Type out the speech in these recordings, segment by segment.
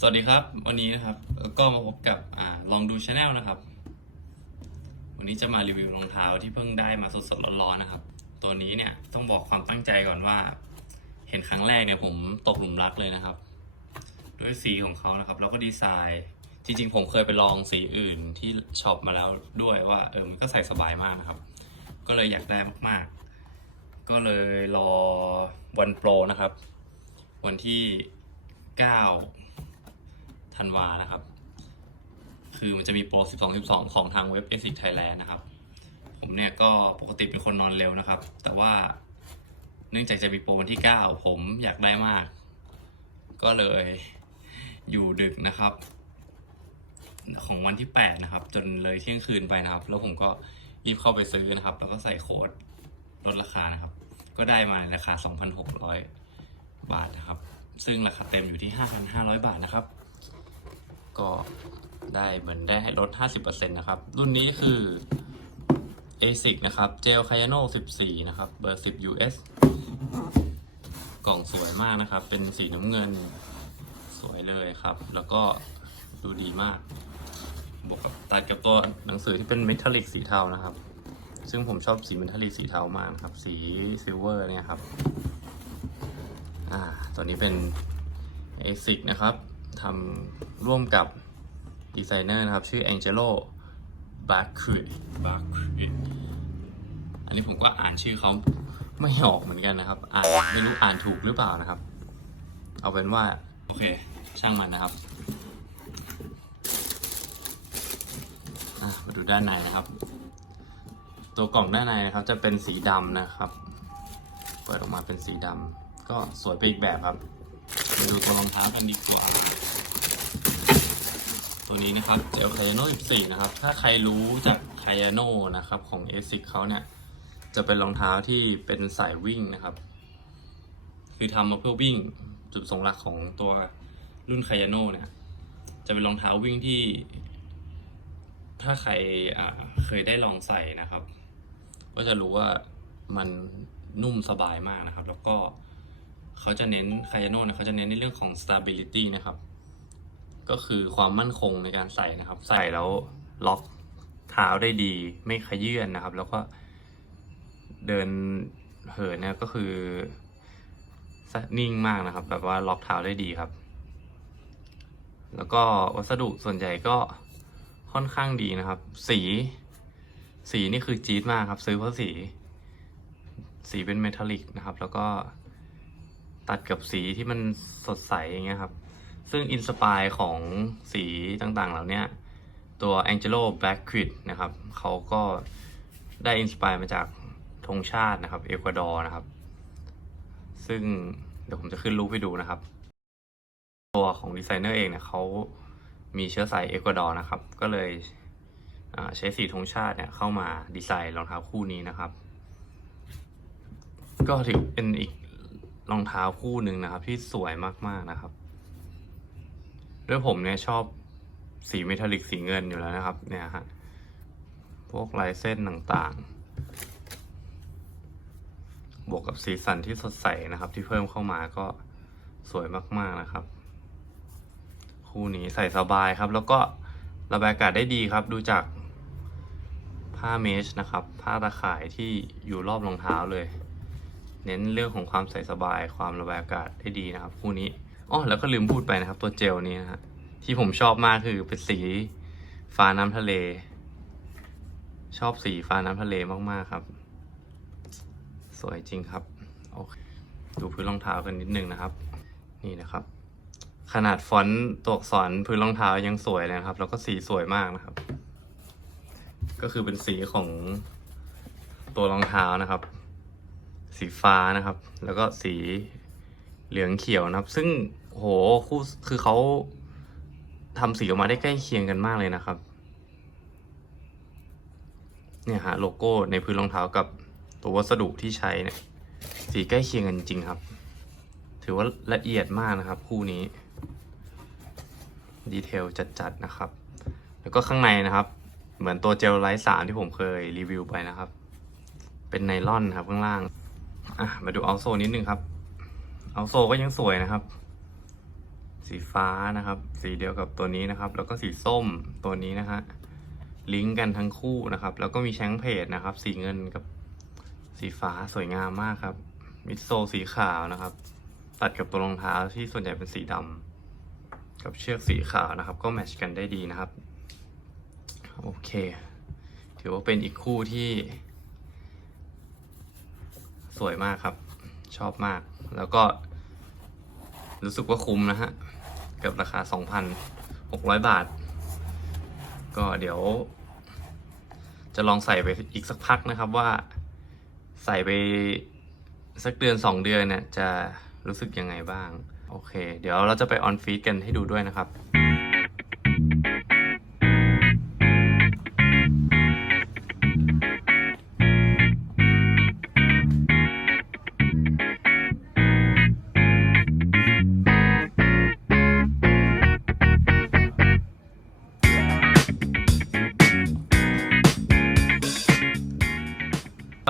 สวัสดีครับ วันนี้นะครับก็มาพบกับอ่าลองดูชาแนลนะครับ วันนี้จะมารีวิวรองเท้าที่เพิ่งได้มาสดๆร้อนๆนะครับ ตัวนี้เนี่ยต้องบอกความตั้งใจก่อนว่า เห็นครั้งแรกเนี่ยผมตกหลุมรักเลยนะครับ ด้วยสีของเขานะครับ แล้วก็ดีไซน์ จริงๆ ผมเคยไปลองสีอื่นที่ช็อปมาแล้วด้วยว่าเออมันก็ใส่สบายมากนะครับ ก็เลยอยากได้มากๆ ก็เลยรอวันโปรนะครับ วันที่ 9 ธันวานะครับ คือมันจะมีโปร 12 12 ของทางเว็บ ASIC Thailand นะครับ ผมเนี่ยก็ปกติเป็นคนนอนเร็วนะครับ แต่ว่าเนื่องจากจะมีโปรวันที่ 9 ผมอยากได้มาก ก็เลยอยู่ดึกนะครับ ของวันที่ 8 นะครับ จนเลยเที่ยงคืนไปนะครับ แล้วผมก็รีบเข้าไปซื้อนะครับ แล้วก็ใส่โค้ดลดราคานะครับ ก็ได้มาในราคา 2,600 บาทนะครับ ซึ่งราคาเต็มอยู่ที่ 5,500 บาทนะครับ ก็ได้เหมือนได้ให้ลด 50%นะครับ รุ่นนี้คือ ASIC นะครับ Gel Cayano 14 นะครับ เบอร์ 10 US กล่องสวยมากนะครับ เป็นสีน้ำเงินสวยเลยครับ แล้วก็ดูดีมาก บวกกับตัดกับตัวหนังสือที่เป็นเมทัลลิกสีเทานะครับ ซึ่งผมชอบสีเมทัลลิกสีเทามากครับ สีซิลเวอร์เนี่ยครับ อ่า ตัวนี้เป็น ASIC นะครับ ทำร่วมกับดีไซเนอร์นะครับ ชื่อ Angelo b a c r i b a c r i อันนี้ผมก็อ่านชื่อเขาไม่ออกเหมือนกันนะครับ อ่านไม่รู้อ่านถูกหรือเปล่านะครับ เอาเป็นว่า โอเค ช่างมันนะครับอะมาดูด้านในนะครับ ตัวกล่องด้านในนะครับ จะเป็นสีดำนะครับ เปิดออกมาเป็นสีดำก็สวยไปอีกแบบครับ มาดูตัวรองเท้ากันดีกว่า ตัวนี้นะครับเจลคายาโน่14 นะครับ ถ้าใครรู้จากคายาโน่นะครับของ ASIC เขาเนี่ย จะเป็นรองเท้าที่เป็นสายวิ่งนะครับ คือทำมาเพื่อวิ่งจุดประสงค์หลักของตัวรุ่นคายาโน่เนี่ย จะเป็นรองเท้าวิ่งที่ ถ้าใครเคยได้ลองใส่นะครับ ก็จะรู้ว่ามันนุ่มสบายมากนะครับ แล้วก็ เขาจะเน้นคายาโน่เนี่ยเขาจะเน้นในเรื่องของ stability นะครับ ก็คือความมั่นคงในการใส่นะครับ ใส่แล้วล็อกเท้าได้ดีไม่ขยื่นนะครับ แล้วก็เดินเหินเนี่ยก็คือนิ่งมากนะครับ แบบว่าล็อกเท้าได้ดีครับ แล้วก็วัสดุส่วนใหญ่ก็ค่อนข้างดีนะครับ สี สีนี่คือจี๊ดมากครับ ซื้อเพราะสี สีเป็นเมทัลลิกนะครับ แล้วก็ ตัดกับสีที่มันสดใสอย่างเงี้ยครับ ซึ่งอินสปายของสีต่างๆ เหล่าเนี้ยตัว Angelo Black Quid นะครับเขาก็ได้อินสปายมาจากธงชาตินะครับ เอกวาดอร์นะครับ ซึ่งเดี๋ยวผมจะขึ้นรูปให้ดูนะครับ ตัวของดีไซเนอร์เองเนี่ยเขามีเชื้อสายเอกวาดอร์นะครับ ก็เลยใช้สีธงชาติเนี่ยเข้ามาดีไซน์รองเท้าคู่นี้นะครับ ก็ถือเป็นอีก รองเท้าคู่หนึ่งนะครับ ที่สวยมากๆนะครับ ด้วยผมเนี่ยชอบสีเมทัลลิกสีเงินอยู่แล้วนะครับ เนี่ยฮะพวกลายเส้นต่างๆ บวกกับสีสันที่สดใสนะครับ ที่เพิ่มเข้ามาก็สวยมากๆนะครับ คู่นี้ใส่สบายครับ แล้วก็ระบายอากาศได้ดีครับ ดูจากผ้าเมชนะครับ ผ้าตะข่ายที่อยู่รอบรองเท้าเลย เน้นเรื่องของความใส่สบายความระบายอากาศได้ดีนะครับคู่นี้อ๋อแล้วก็ลืมพูดไปนะครับตัวเจลนี้นะฮะที่ผมชอบมากคือเป็นสีฟ้าน้ำทะเล ชอบสีฟ้าน้ำทะเลมากๆครับ สวยจริงครับโอเคดูพื้นรองเท้ากันนิดนึงนะครับ นี่นะครับ ขนาดฟอนต์ตัวอักษรพื้นรองเท้ายังสวยเลยครับ แล้วก็สีสวยมากนะครับ ก็คือเป็นสีของตัวรองเท้านะครับ สีฟ้านะครับ แล้วก็สีเหลืองเขียวนะครับ ซึ่งโหคู่คือเขาทำสีออกมาได้ใกล้เคียงกันมากเลยนะครับ เนี่ยฮะโลโก้ในพื้นรองเท้ากับตัววัสดุที่ใช้เนี่ยสีใกล้เคียงกันจริงครับ ถือว่าละเอียดมากนะครับ คู่นี้ ดีเทลจัดๆนะครับ แล้วก็ข้างในนะครับ เหมือนตัวเจลไลท์สามที่ผมเคยรีวิวไปนะครับ เป็นไนลอนครับข้างล่าง อะมาดูเอาโซนิดนึงครับ เอาโซก็ยังสวยนะครับ สีฟ้านะครับ สีเดียวกับตัวนี้นะครับ แล้วก็สีส้มตัวนี้นะฮะลิงก์กันทั้งคู่นะครับ แล้วก็มีแชงเพจนะครับ สีเงินกับสีฟ้าสวยงามมากครับ มิดโซสีขาวนะครับ ตัดกับตัวรองเท้าที่ส่วนใหญ่เป็นสีดำกับเชือกสีขาวนะครับ ก็แมทชกันได้ดีนะครับ โอเค ถือว่าเป็นอีกคู่ที่ สวยมากครับ ชอบมาก แล้วก็ รู้สึกว่าคุ้มนะฮะ กับราคา 2,600 บาท ก็เดี๋ยว จะลองใส่ไปอีกสักพักนะครับว่า ใส่ไปสักเดือน 2 เดือนเนี่ยจะรู้สึกยังไงบ้าง โอเค เดี๋ยวเราจะไปออนฟีดกันให้ดูด้วยนะครับ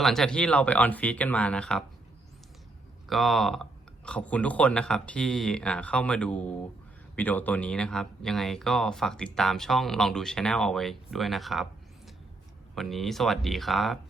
หลังจากที่เราไปออนฟีดกันมานะครับ ก็ขอบคุณทุกคนนะครับที่เข้ามาดูวิดีโอตัวนี้นะครับ ยังไงก็ฝากติดตามช่องลองดูช anel เอาไว้ด้วยนะครับ วันนี้สวัสดีครับ